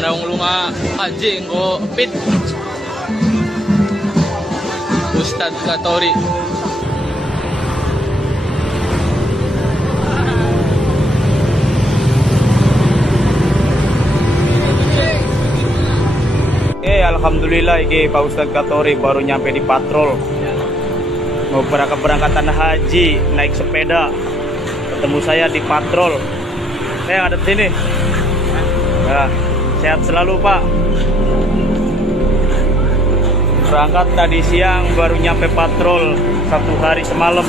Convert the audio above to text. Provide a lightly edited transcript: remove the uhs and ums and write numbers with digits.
Mana wong lunga haji engko pit. Ustad Katori. Alhamdulillah iki Pak Ustadz Katori baru nyampe di patrol. Mau berangkat haji naik sepeda. Ketemu saya di patrol. Saya ada di sini. Nah, sehat selalu Pak. Berangkat tadi siang baru nyampe patrol 1 hari semalam.